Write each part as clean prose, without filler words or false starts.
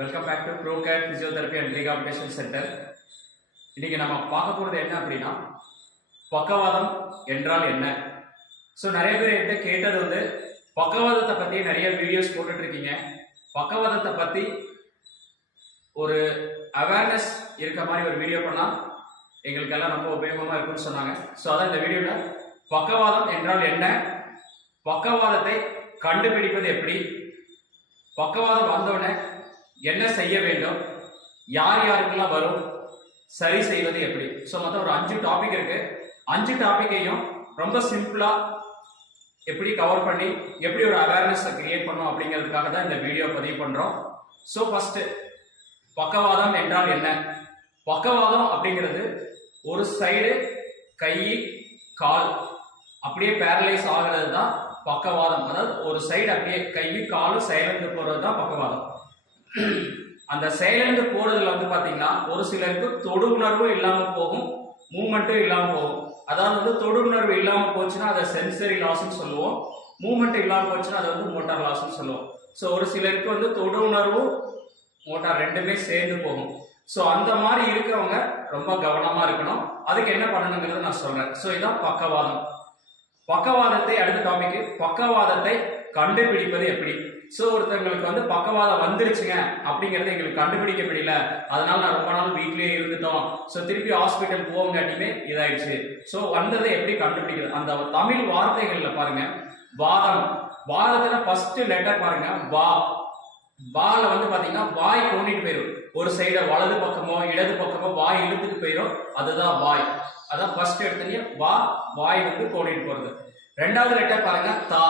Welcome back to Brocade physiotherapy and rehabilitation centre. இன்னைக்கு நம்ம பார்க்க போகிறது என்ன அப்படின்னா, பக்கவாதம் என்றால் என்ன. ஸோ நிறைய பேர் என்கிட்ட கேட்டது பக்கவாதத்தை பற்றி நிறைய வீடியோஸ் போட்டுட்டு இருக்கீங்க. பக்கவாதத்தை பற்றி ஒரு அவேர்னஸ் இருக்க மாதிரி ஒரு வீடியோ பண்ணால் எங்களுக்கெல்லாம் ரொம்ப உபயோகமாக இருக்குன்னு சொன்னாங்க. ஸோ அதான் இந்த வீடியோவில் பக்கவாதம் என்றால் என்ன, பக்கவாதத்தை கண்டுபிடிப்பது எப்படி, பக்கவாதம் வந்தோடனே என்ன செய்ய வேண்டும், யார் யாருக்கெல்லாம் வரும், சரி செய்வது எப்படி. ஸோ மொத்தம் ஒரு 5 டாபிக் இருக்கு. 5 டாபிக்கையும் ரொம்ப சிம்பிளா எப்படி கவர் பண்ணி எப்படி ஒரு அவேர்னஸ் கிரியேட் பண்ணும் அப்படிங்கிறதுக்காக தான் இந்த வீடியோ பதிவு பண்றோம். ஸோ ஃபர்ஸ்ட், பக்கவாதம் என்றால் என்ன. பக்கவாதம் அப்படிங்கிறது ஒரு சைடு கை கால் அப்படியே பேரலைஸ் ஆகிறது தான் பக்கவாதம். அதாவது ஒரு சைடு அப்படியே கை காலும் செயலிழந்து போறது தான் பக்கவாதம். அந்த செயலிழந்து போறதுல பாத்தீங்கன்னா ஒரு சிலருக்கு தொடு உணர்வும் இல்லாம போகும், மூவ்மெண்ட்டும் இல்லாம போகும். அதாவது தொடு உணர்வு இல்லாம போச்சுன்னா அதை சென்சரி லாஸ்ன்னு சொல்லுவோம், மூவ்மெண்ட் இல்லாம போச்சுன்னா அதை மோட்டார் லாஸ்ன்னு சொல்லுவோம். ஸோ ஒரு சிலருக்கு தொடு உணர்வும் மோட்டார் ரெண்டுமே சேர்ந்து போகும். ஸோ அந்த மாதிரி இருக்கிறவங்க ரொம்ப கவனமா இருக்கணும். அதுக்கு என்ன பண்ணணுங்கிறத நான் சொல்றேன். ஸோ இதான் பக்கவாதம். பக்கவாதத்தை அடுத்த டாபிக், பக்கவாதத்தை கண்டுபிடிப்பது எப்படி. ஸோ ஒருத்தவங்களுக்கு பக்கவாதம் வந்துருச்சுங்க அப்படிங்கறது எங்களுக்கு கண்டுபிடிக்க முடியல, அதனால நான் ரொம்ப நாள் வீட்லயே இருந்துட்டோம், ஸோ திருப்பி ஹாஸ்பிட்டல் போகாட்டியுமே இதாயிடுச்சு. ஸோ வந்ததை எப்படி கண்டுபிடிக்கிறது. அந்த தமிழ் வார்த்தைகள்ல பாருங்க, வாதம், வாதத்துல ஃபர்ஸ்ட் லெட்டர் பாருங்க வா. வால பாத்தீங்கன்னா வாய் கொண்டுட்டு போயிடும். ஒரு சைட வலது பக்கமோ இடது பக்கமோ வாய் இழுத்துட்டு போயிடும், அதுதான் வாய். அதான் ஃபர்ஸ்ட் எடுத்தீங்க வா, வாய் கொண்டுட்டு போறது. ரெண்டாவது லெட்டர் பாருங்க தா.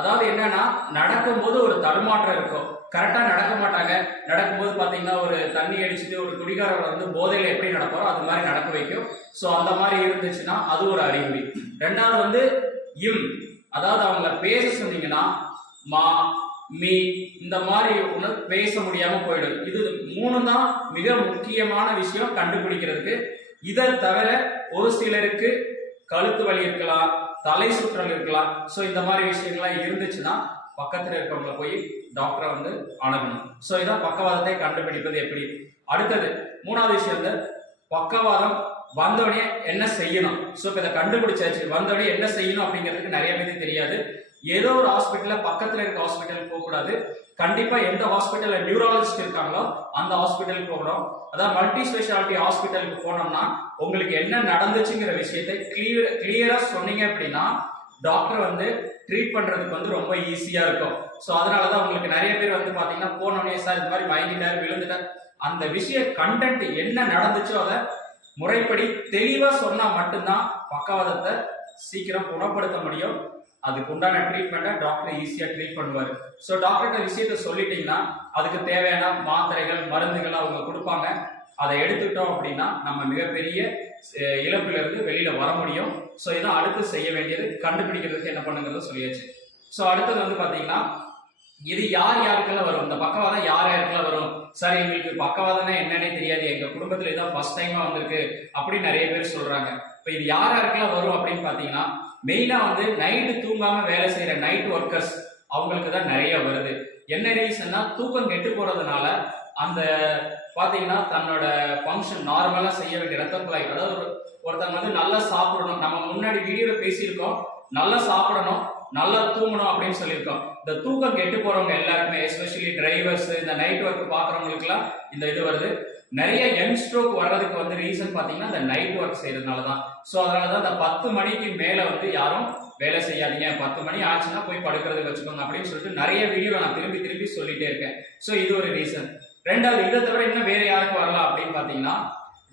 அதாவது என்னன்னா, நடக்கும்போது ஒரு தடுமாற்றம் இருக்கும், கரெக்டா நடக்க மாட்டாங்க. நடக்கும்போது பாத்தீங்கன்னா ஒரு தண்ணி அடிச்சுட்டு ஒரு குடிகாரர் போதையில எப்படி நடப்பாரோ அது மாதிரி நடக்க வைக்கும். சோ அந்த மாதிரி இருந்துச்சுன்னா அது ஒரு அறிகுறி. ரெண்டாவது இம், அதாவது அவங்கள பேச சொன்னீங்கன்னா மா மீ இந்த மாதிரி பேச முடியாம போயிடும். இது 3 தான் மிக முக்கியமான விஷயம் கண்டுபிடிக்கிறதுக்கு. இதை தவிர ஒரு சிலருக்கு கழுத்து வலி இருக்கலாம், தலை சுற்றல் இருக்கலாம். ஸோ இந்த மாதிரி விஷயங்கள்லாம் இருந்துச்சுன்னா பக்கத்தில் இருக்கவங்களை போய் டாக்டரை அணுகணும். ஸோ இதான் பக்கவாதத்தை கண்டுபிடிப்பது எப்படி. அடுத்தது 3வது விஷயம், பக்கவாதம் வந்தோடனே என்ன செய்யணும். ஸோ இப்போ இதை கண்டுபிடிச்சாச்சு, வந்தோடனே என்ன செய்யணும் அப்படிங்கிறதுக்கு நிறைய பேருக்கு தெரியாது. ஏதோ ஒரு ஹாஸ்பிட்டல்ல பக்கத்துல இருக்க ஹாஸ்பிட்டலுக்கு போக கூடாது. கண்டிப்பா எந்த ஹாஸ்பிட்டல்ல நியூராலஜிஸ்ட் இருக்காங்களோ அந்த ஹாஸ்பிட்டலுக்கு போகணும். அதாவது மல்டி ஸ்பெஷாலிட்டி ஹாஸ்பிட்டலுக்கு போனோம்னா உங்களுக்கு என்ன நடந்துச்சுங்கிற விஷயத்தை கிளியரா சொன்னீங்க அப்படின்னா டாக்டர் ட்ரீட் பண்றதுக்கு ரொம்ப ஈஸியா இருக்கும். ஸோ அதனாலதான் உங்களுக்கு நிறைய பேர் பாத்தீங்கன்னா போனோடனே சார் இந்த மாதிரி மயங்கிட்டார் விழுந்துட்டார், அந்த விஷய கண்டென்ட் என்ன நடந்துச்சோ அதை முறைப்படி தெளிவா சொன்னா மட்டும்தான் பக்கவாதத்தை சீக்கிரம் குணப்படுத்த முடியும். அதுக்கு உண்டான ட்ரீட்மெண்ட்டை டாக்டர் ஈஸியா ட்ரீட் பண்ணுவாரு. ஸோ டாக்டர் விஷயத்த சொல்லிட்டீங்கன்னா அதுக்கு தேவையான மாத்திரைகள் மருந்துகள் அவங்க கொடுப்பாங்க. அதை எடுத்துட்டோம் அப்படின்னா நம்ம மிகப்பெரிய இழப்புல இருந்து வெளியில வர முடியும். ஸோ இதான் அடுத்து செய்ய வேண்டியது. கண்டுபிடிக்கிறதுக்கு என்ன பண்ணுங்கிறத சொல்லியாச்சு. ஸோ அடுத்தது பாத்தீங்கன்னா, இது யார் யாருக்கெல்லாம் வரும், இந்த பக்கவாதம் யார் யாருக்கெல்லாம் வரும். சார் எங்களுக்கு பக்கவாதம்னா என்னன்னே தெரியாது, எங்க குடும்பத்துல இதான் ஃபர்ஸ்ட் டைமா வந்திருக்கு அப்படின்னு நிறைய பேர் சொல்றாங்க. இப்ப இது யார் யாருக்கெல்லாம் வரும் அப்படின்னு பாத்தீங்கன்னா, மெயினா நைட்டு தூங்காம வேலை செய்யற நைட் ஒர்க்கர்ஸ் அவங்களுக்கு தான் நிறைய வருது. என்ன ரீசன்னா, தூக்கம் கெட்டு போறதுனால அந்த பாத்தீங்கன்னா தன்னோட ஃபங்க்ஷன் நார்மலா செய்ய வேண்டிய ரத்த குழாய், அதாவது ஒருத்தங்க நல்லா சாப்பிடணும், நம்ம முன்னாடி வீடியோல பேசியிருக்கோம், நல்லா சாப்பிடணும் நல்லா தூங்கணும் அப்படின்னு சொல்லியிருக்கோம். இந்த தூக்கம் கெட்டு போறவங்க எல்லாருக்குமே, எஸ்பெஷலி டிரைவர்ஸ், இந்த நைட் ஒர்க் பாக்குறவங்களுக்கு எல்லாம் இந்த இது வருது. நிறைய யங் ஸ்ட்ரோக் வர்றதுக்கு ரீசன் பாத்தீங்கன்னா இந்த நைட் ஒர்க் செய்யறதுனாலதான். சோ அதனாலதான் இந்த 10 மணிக்கு மேல யாரும் வேலை செய்யாதீங்க, 10 மணி ஆச்சுன்னா போய் படுக்கிறதுக்கு வச்சுக்கோங்க அப்படின்னு சொல்லிட்டு நிறைய வீடியோ நான் திருப்பி திருப்பி சொல்லிட்டே இருக்கேன். சோ இது ஒரு ரீசன். ரெண்டாவது, இதை தவிர இன்னும் வேற யாருக்கு வரலாம் அப்படின்னு பாத்தீங்கன்னா,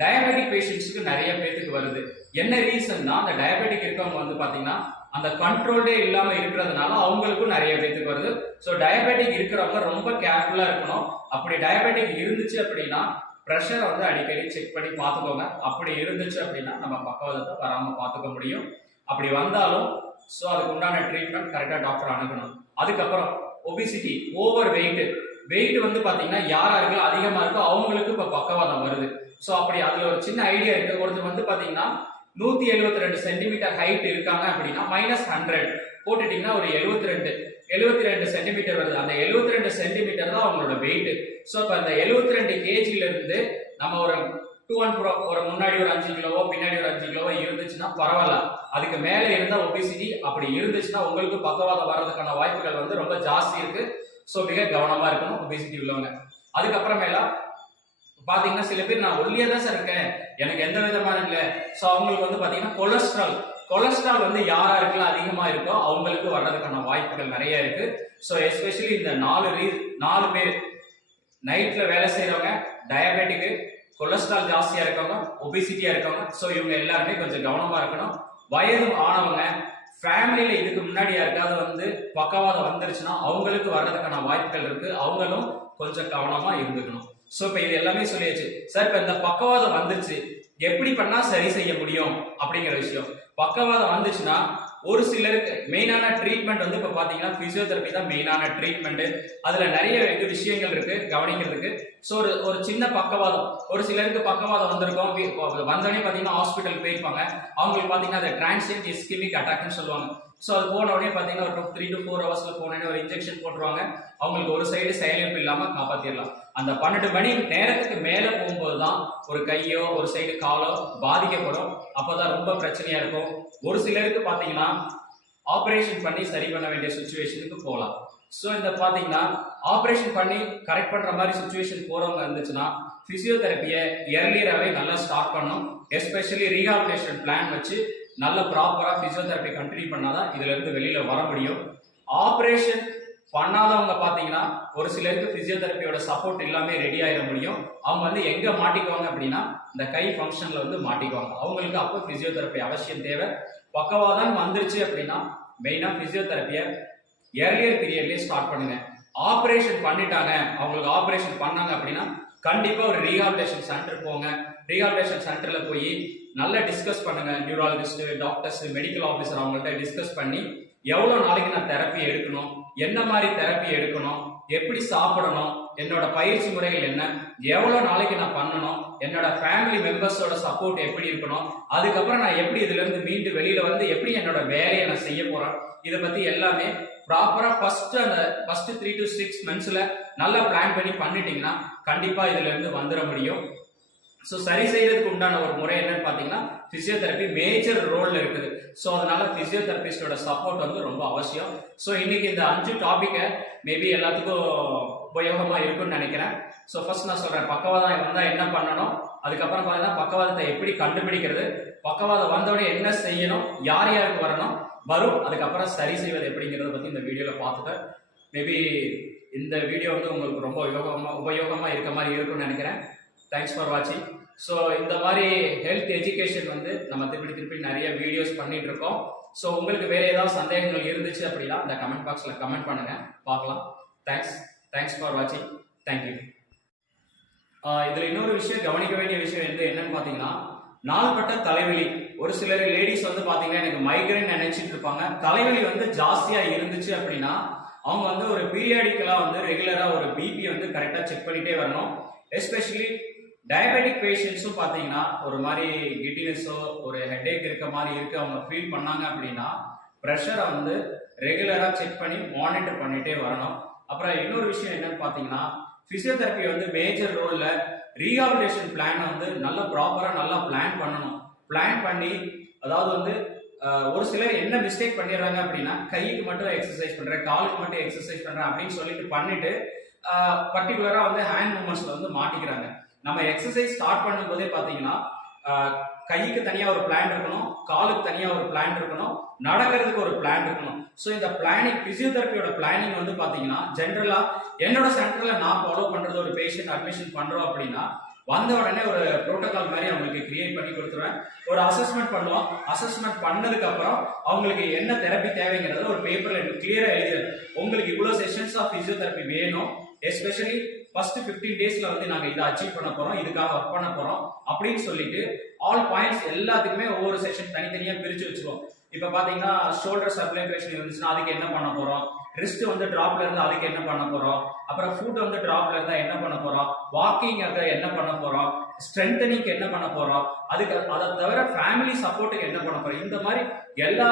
டயபெட்டிக் பேஷண்ட்ஸ்க்கு நிறைய பேருக்கு வருது. என்ன ரீசன்னா, அந்த டயபெட்டிக் இருக்கவங்க பாத்தீங்கன்னா அந்த கண்ட்ரோல்டே இல்லாம இருக்கிறதுனால அவங்களுக்கும் நிறைய பேருக்கு வருது. ஸோ டயபெட்டிக் இருக்கிறவங்க ரொம்ப கேர்ஃபுல்லா இருக்கணும். அப்படி டயபெட்டிக் இருந்துச்சு அப்படின்னா ப்ரெஷரை அடிக்கடி செக் பண்ணி பார்த்துக்கோங்க. அப்படி இருந்துச்சு அப்படின்னா நம்ம பக்கவாதத்தை வராம பார்த்துக்க முடியும். அப்படி வந்தாலும் ஸோ அதுக்கு உண்டான ட்ரீட்மெண்ட் கரெக்டா டாக்டர் அணுகணும். அதுக்கப்புறம் ஒபிசிட்டி, ஓவர் வெயிட் பாத்தீங்கன்னா யாருக்கு அதிகமா இருக்கோ அவங்களுக்கு இப்ப பக்கவாதம் வருது. ஸோ அப்படி அதுல ஒரு சின்ன ஐடியா இருக்கு. ஒருத்தர் பாத்தீங்கன்னா 172 சென்டிமீட்டர் ஹைட் இருக்காங்க அப்படின்னா -100 போட்டுட்டீங்கன்னா ஒரு 72 72 சென்டிமீட்டர் வருது. அந்த 72 சென்டிமீட்டர் தான் அவங்களோட வெயிட். ஸோ இப்போ அந்த 72 கேஜில இருந்து நம்ம ஒரு 2 ஒரு முன்னாடி ஒரு 5 கிலோவோ பின்னாடி ஒரு 5 கிலோவோ இருந்துச்சுன்னா பரவாயில்ல. அதுக்கு மேல இருந்தா ஒபிசிட்டி, அப்படி இருந்துச்சுன்னா உங்களுக்கு பக்கவாதம் வர்றதுக்கான வாய்ப்புகள் வந்து ரொம்ப ஜாஸ்தி இருக்கு. ஸோ மிக கவனமா இருக்கணும் ஒபிசிட்டி உள்ளவங்க. அதுக்கப்புறமேல பாத்தீங்கன்னா சில பேர் நான் ஒல்லியா தான் சார் இருக்கேன், எனக்கு எந்த விதமான இல்லை. ஸோ அவங்களுக்கு வந்து பாத்தீங்கன்னா கொலஸ்ட்ரால் வந்து யாராருக்குலாம் அதிகமா இருக்கோ அவங்களுக்கு வர்றதுக்கான வாய்ப்புகள் நிறைய இருக்கு. ஸோ எஸ்பெஷலி இந்த 4 பேர் நைட்ல வேலை செய்யறவங்க, டயபெட்டிக், கொலஸ்ட்ரால் ஜாஸ்தியா இருக்கவங்க, ஒபிசிட்டியா இருக்கவங்க. ஸோ இவங்க எல்லாருமே கொஞ்சம் கவனமா இருக்கணும். வயது ஆனவங்க, ஃபேமிலியில இதுக்கு முன்னாடி யாருக்காவது வந்து பக்கவாதம் வந்துருச்சுன்னா அவங்களுக்கு வர்றதுக்கான வாய்ப்புகள் இருக்கு. அவங்களும் கொஞ்சம் கவனமா இருந்துக்கணும். சோ இப்ப இது எல்லாமே சொல்லியாச்சு சார். இப்ப இந்த பக்கவாதம் வந்துருச்சு, எப்படி பண்ணா சரி செய்ய முடியும் அப்படிங்கிற விஷயம். பக்கவாதம் வந்துச்சுன்னா ஒரு சிலருக்கு மெயினான ட்ரீட்மெண்ட் வந்து இப்ப பாத்தீங்கன்னா பிசியோதெரபி தான் மெயினான ட்ரீட்மெண்ட். அதுல நிறைய விஷயங்கள் இருக்கு கவனிக்கிறதுக்கு. ஸோ ஒரு சின்ன பக்கவாதம், ஒரு சிலருக்கு பக்கவாதம் வந்திருக்கும், வந்தோடனே பாத்தீங்கன்னா ஹாஸ்பிட்டல் போயிருப்பாங்க. அவங்களுக்கு பாத்தீங்கன்னா அதை டிரான்சியன்ட் இஸ்கெமிக் அட்டாக்னு சொல்லுவாங்க. ஸோ அது போன உடனே பாத்தீங்கன்னா ஒரு 3 to 4 ஹவர்ஸ்ல போனோடனே ஒரு இன்ஜெக்ஷன் போட்டுருவாங்க. அவங்களுக்கு ஒரு சைடு செயலிழப்பு இல்லாம காப்பாத்திடலாம். அந்த 12 மணி நேரத்துக்கு மேல போகும்போது தான் ஒரு கையோ ஒரு சைடு காலோ பாதிக்கப்படும். அப்பதான் ரொம்ப பிரச்சனையா இருக்கும். ஒரு சிலருக்கு பாத்தீங்கன்னா ஆபரேஷன் பண்ணி சரி பண்ண வேண்டிய சுச்சுவேஷனுக்கு போகலாம். ஸோ இந்த பாத்தீங்கன்னா ஆபரேஷன் பண்ணி கரெக்ட் பண்ற மாதிரி சுச்சுவேஷன் போறவங்க இருந்துச்சுன்னா பிசியோதெரப்பியை இயர்லியராகவே நல்லா ஸ்டார்ட் பண்ணும். எஸ்பெஷலி ரீஹாபிலிட்டேஷன் பிளான் வச்சு நல்ல ப்ராப்பரா பிசியோதெரப்பி கண்டினியூ பண்ணாதான் இதுல இருந்து வெளியில வர முடியும். ஆபரேஷன் பண்ணாதவங்க பாத்தீங்கன்னா ஒரு சிலருக்கு பிசியோதெரப்பியோட சப்போர்ட் இல்லாம ரெடி ஆயிட முடியும். அவங்க வந்து எங்க மாட்டிக்குவாங்க அப்படின்னா இந்த கை ஃபங்க்ஷன்ல வந்து மாட்டிக்குவாங்க. அவங்களுக்கு அப்போ பிசியோதெரப்பி அவசியம் தேவை. பக்கவாதம் வந்துருச்சு அப்படின்னா மெயினா பிசியோதெரப்பியை ஏர்லியர் பீரியட்லயே ஸ்டார்ட் பண்ணுங்க. ஆபரேஷன் பண்ணிட்டாங்க, அவங்களுக்கு ஆபரேஷன் பண்ணாங்க அப்படின்னா கண்டிப்பா ஒரு ரீஹாபிலிட்டேஷன் சென்டர் போங்க. ரீஹாபிலிட்டேஷன் சென்டர்ல போய் நல்லா டிஸ்கஸ் பண்ணுங்க. நியூராலஜிஸ்ட், டாக்டர்ஸ், மெடிக்கல் ஆஃபீஸர் அவங்கள்ட்ட டிஸ்கஸ் பண்ணி எவ்வளவு நாளைக்கு நான் தெரப்பி எடுக்கணும், என்ன மாதிரி தெரப்பி எடுக்கணும், எப்படி சாப்பிடணும், என்னோட பயிற்சி முறைகள் என்ன, எவ்வளவு நாளைக்கு நான் பண்ணணும், என்னோட ஃபேமிலி மெம்பர்ஸோட சப்போர்ட் எப்படி இருக்கணும், அதுக்கப்புறம் நான் எப்படி இதுல இருந்து மீண்டு வெளியில வந்து எப்படி என்னோட வேலையை நான் செய்ய போறேன், இதை பத்தி எல்லாமே ப்ராப்பரா ஃபர்ஸ்ட் 3 to 6 monthsல நல்லா பிளான் பண்ணி பண்ணிட்டீங்கன்னா கண்டிப்பா இதுல இருந்து வந்துட முடியும். ஸோ சரி செய்யறதுக்கு உண்டான ஒரு முறை என்னன்னு பாத்தீங்கன்னா பிசியோதெரப்பி மேஜர் ரோல்ல இருக்குது. ஸோ அதனால பிசியோதெரபிஸ்டோட சப்போர்ட் வந்து ரொம்ப அவசியம். ஸோ இன்னைக்கு இந்த 5 டாபிக்கை மேபி எல்லாத்துக்கும் உபயோகமா இருக்கும்னு நினைக்கிறேன். ஸோ ஃபர்ஸ்ட் நான் சொல்றேன், பக்கவாதம் வந்தா என்ன பண்ணணும், அதுக்கப்புறம் பாத்தீங்கன்னா பக்கவாதத்தை எப்படி கண்டுபிடிக்கிறது, பக்கவாதம் வந்தோடனே என்ன செய்யணும், யார் யாருக்கு வரும், அதுக்கப்புறம் சரி செய்வது எப்படிங்கிறத பத்தி இந்த வீடியோல பார்த்துட்டேன். மேபி இந்த வீடியோ வந்து உங்களுக்கு ரொம்ப உபயோகமா இருக்க மாதிரி இருக்கும்னு நினைக்கிறேன். தேங்க்ஸ் ஃபார் வாட்சிங். ஸோ இந்த மாதிரி ஹெல்த் எஜுகேஷன் வந்து நம்ம திருப்பி நிறைய வீடியோஸ் பண்ணிட்டு இருக்கோம். ஸோ உங்களுக்கு வேற ஏதாவது சந்தேகங்கள் இருந்துச்சு அப்படின்னா இந்த கமெண்ட் பாக்ஸ்ல கமெண்ட் பண்ணுங்க, பார்க்கலாம். தேங்க்ஸ் ஃபார் வாட்சிங். தேங்க்யூ. இதுல இன்னொரு விஷயம் கவனிக்க வேண்டிய விஷயம் என்னன்னு பாத்தீங்கன்னா நாள்பட்ட தலைவலி. ஒரு சிலர் லேடிஸ் வந்து பாத்தீங்கன்னா எனக்கு மைக்ரைன் நினைச்சிட்டு இருப்பாங்க. தலைவலி வந்து ஜாஸ்தியா இருந்துச்சு அப்படின்னா அவங்க வந்து ஒரு பீரியாடிக்கலா வந்து ரெகுலரா ஒரு பிபி வந்து கரெக்டா செக் பண்ணிட்டே வரணும். எஸ்பெஷலி டயபெட்டிக் பேஷண்ட்ஸும் பாத்தீங்கன்னா ஒரு மாதிரி கிட்டினஸோ ஒரு ஹெட்ஏக் இருக்க மாதிரி இருக்கு அவங்க ஃபீல் பண்ணாங்க அப்படின்னா ப்ரெஷரை வந்து ரெகுலரா செக் பண்ணி மானிட்டர் பண்ணிட்டே வரணும். அப்புறம் இன்னொரு விஷயம் என்னன்னு பாத்தீங்கன்னா பிசியோதெரப்பி வந்து மேஜர் ரோல்ல ரீஹாபிலிட்டேஷன் பிளான் வந்து நல்ல ப்ராப்பரா நல்லா பிளான் பண்ணணும். பிளான் பண்ணி அதாவது வந்து ஒரு சிலர் என்ன மிஸ்டேக் பண்ணிடுறாங்க அப்படின்னா கைக்கு மட்டும் எக்ஸசைஸ் பண்றேன், காலுக்கு மட்டும் எக்ஸசைஸ் பண்றேன் அப்படின்னு சொல்லிட்டு பண்ணிட்டு பர்டிகுலரா வந்து ஹேண்ட் மூவ்மெண்ட்ஸ்ல வந்து மாட்டிக்கிறாங்க. நம்ம எக்ஸசைஸ் ஸ்டார்ட் பண்ணும் போதே பாத்தீங்கன்னா கைக்கு தனியா ஒரு பிளான் இருக்கணும், காலுக்கு தனியா ஒரு பிளான் இருக்கணும், நடக்கிறதுக்கு ஒரு பிளான் இருக்கணும். ஸோ இந்த பிளானிங் பிசியோதெரப்பியோட பிளானிங் வந்து பாத்தீங்கன்னா ஜென்ரலா என்னோட சென்டர்ல நான் ஃபாலோ பண்றது ஒரு பேஷண்ட் அட்மிஷன் பண்றோம் அப்படின்னா வந்த உடனே ஒரு புரோட்டோகால் மாதிரி அவங்களுக்கு கிரியேட் பண்ணி கொடுத்துருவேன். ஒரு அசஸ்மெண்ட் பண்ணுவோம். அசஸ்மெண்ட் பண்ணதுக்கு அப்புறம் அவங்களுக்கு என்ன தெரப்பி தேவைங்கிறத ஒரு பேப்பர்ல கிளியரா எழுதுறேன். உங்களுக்கு இவ்வளவு செஷன்ஸ் ஆஃப் பிசியோதெரப்பி வேணும், எஸ்பெஷலி ஃபர்ஸ்ட் 15 daysல வந்து நாங்க இதை அச்சீவ் பண்ண போறோம், இதுக்காக ஒர்க் பண்ண போறோம் அப்படின்னு சொல்லிட்டு ஆல் பாயிண்ட்ஸ் எல்லாத்துக்குமே ஒவ்வொரு செஷன் தனித்தனியா பிரிச்சு வச்சுருவோம். இப்ப பாத்தீங்கன்னா ஷோல்டர் சப்ளைகேஷன் இருந்துச்சுன்னா அதுக்கு என்ன பண்ண போறோம், ரிஸ்ட் வந்து டிராப்ல இருந்து அதுக்கு என்ன பண்ண போறோம், அப்புறம் ஃபுட் வந்து டிராப்ல இருந்தா என்ன பண்ண போறோம், வாக்கிங் என்ன பண்ண போறோம், ஸ்ட்ரென்தனிங் என்ன பண்ண போறோம், அதுக்கு அதை தவிர ஃபேமிலி சப்போர்ட்டுக்கு என்ன பண்ண போறோம். இந்த மாதிரி எல்லா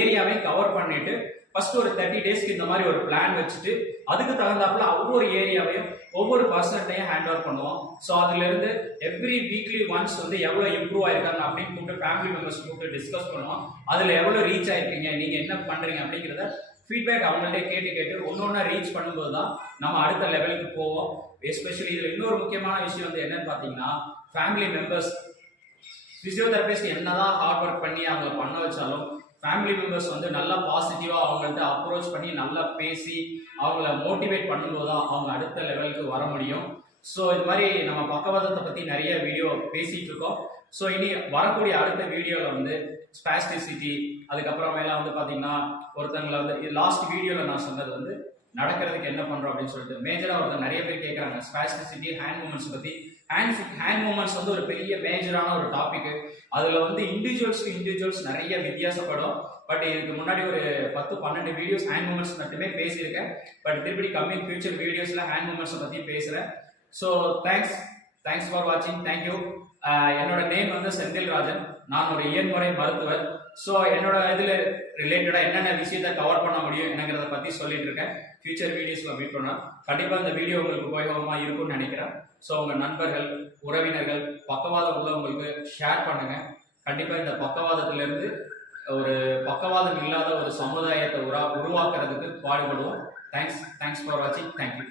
ஏரியாவையும் கவர் பண்ணிட்டு ஃபர்ஸ்ட் ஒரு 30 டேஸ்க்கு இந்த மாதிரி ஒரு பிளான் வச்சுட்டு அதுக்கு தகுந்தாப்புல ஒவ்வொரு ஏரியாவையும் ஒவ்வொரு பர்சன்ட்டையும் ஹேண்ட் ஓவர் பண்ணுவோம். ஸோ அதுல இருந்து எவ்ரி வீக்லி ஒன்ஸ் வந்து எவ்வளவு இம்ப்ரூவ் ஆயிருக்காங்க அப்படின்னு கூப்பிட்டு ஃபேமிலி மெம்பர்ஸ் கூப்பிட்டு டிஸ்கஸ் பண்ணுவோம். அதுல எவ்வளவு ரீச் ஆயிருக்கீங்க, நீங்க என்ன பண்றீங்க அப்படிங்கிறத ஃபீட்பேக் அவங்கள்ட்ட கேட்டு ஒன்னொன்னா ரீச் பண்ணும்போது தான் நம்ம அடுத்த லெவலுக்கு போவோம். எஸ்பெஷலி இதுல இன்னொரு முக்கியமான விஷயம் வந்து என்னன்னு பாத்தீங்கன்னா, ஃபேமிலி மெம்பர்ஸ் பிசியோதெரபிஸ்ட் என்னதான் ஹார்ட் ஒர்க் பண்ணி அவங்க பண்ண வச்சாலும் ஃபேமிலி மெம்பர்ஸ் வந்து நல்லா பாசிட்டிவா அவங்கள்ட்ட அப்ரோச் பண்ணி நல்லா பேசி அவங்கள மோட்டிவேட் பண்ணும்போது தான் அவங்க அடுத்த லெவலுக்கு வர முடியும். ஸோ இது மாதிரி நம்ம பக்கவாதத்தை பத்தி நிறைய வீடியோ பேசிட்டு இருக்கோம். ஸோ இனி வரக்கூடிய அடுத்த வீடியோல வந்து ஸ்பாஸ்டிசிட்டி, அதுக்கப்புறமேலாம் வந்து பாத்தீங்கன்னா ஒருத்தங்களை வந்து லாஸ்ட் வீடியோல நான் சொன்னது வந்து நடக்கிறதுக்கு என்ன பண்றோம் அப்படின்னு சொல்லிட்டு மேஜரா ஒருத்தர் நிறைய பேர் கேட்கறாங்க ஸ்பாஸ்டிசிட்டி, ஹேண்ட் மூவ்மெண்ட்ஸ் பத்தி. ஹேண்ட் மூவ்மெண்ட்ஸ் வந்து ஒரு பெரிய மேஜரான ஒரு டாபிக். அதுல வந்து இண்டிவிஜுவல்ஸ் நிறைய வித்தியாசப்படும். பட் இதுக்கு முன்னாடி ஒரு 10-12 வீடியோஸ் ஹேண்ட் மூவ்மெண்ட்ஸ் மட்டுமே பேசியிருக்கேன். பட் திருப்பி கம்மிங் ஃபியூச்சர் வீடியோஸ்ல ஹேண்ட் மூவ்மெண்ட்ஸ் பத்தி பேசுறேன். ஸோ தேங்க்ஸ் ஃபார் வாட்சிங். தேங்க்யூ. என்னோட நேம் வந்து செந்தில் ராஜன். நான் ஒரு இயன்முறை மருத்துவர். ஸோ என்னோட இதுல ரிலேட்டடா என்னென்ன விஷயத்த கவர் பண்ண முடியும் என்னங்கிறத பத்தி சொல்லிட்டு இருக்கேன். ஃபியூச்சர் வீடியோஸ்ல மீட் பண்ணா கண்டிப்பா இந்த வீடியோ உங்களுக்கு உபயோகமா இருக்கும்னு நினைக்கிறேன். ஸோ உங்க நண்பர்கள், உறவினர்கள், பக்கவாதம் உள்ளவங்களுக்கு ஷேர் பண்ணுங்க. கண்டிப்பா இந்த பக்கவாதத்துல இருந்து ஒரு பக்கவாதம் இல்லாத ஒரு சமுதாயத்தை உருவாக்குறதுக்கு பாடுபடுவோம். தேங்க்ஸ் ஃபார் வாட்சிங். தேங்க்யூ.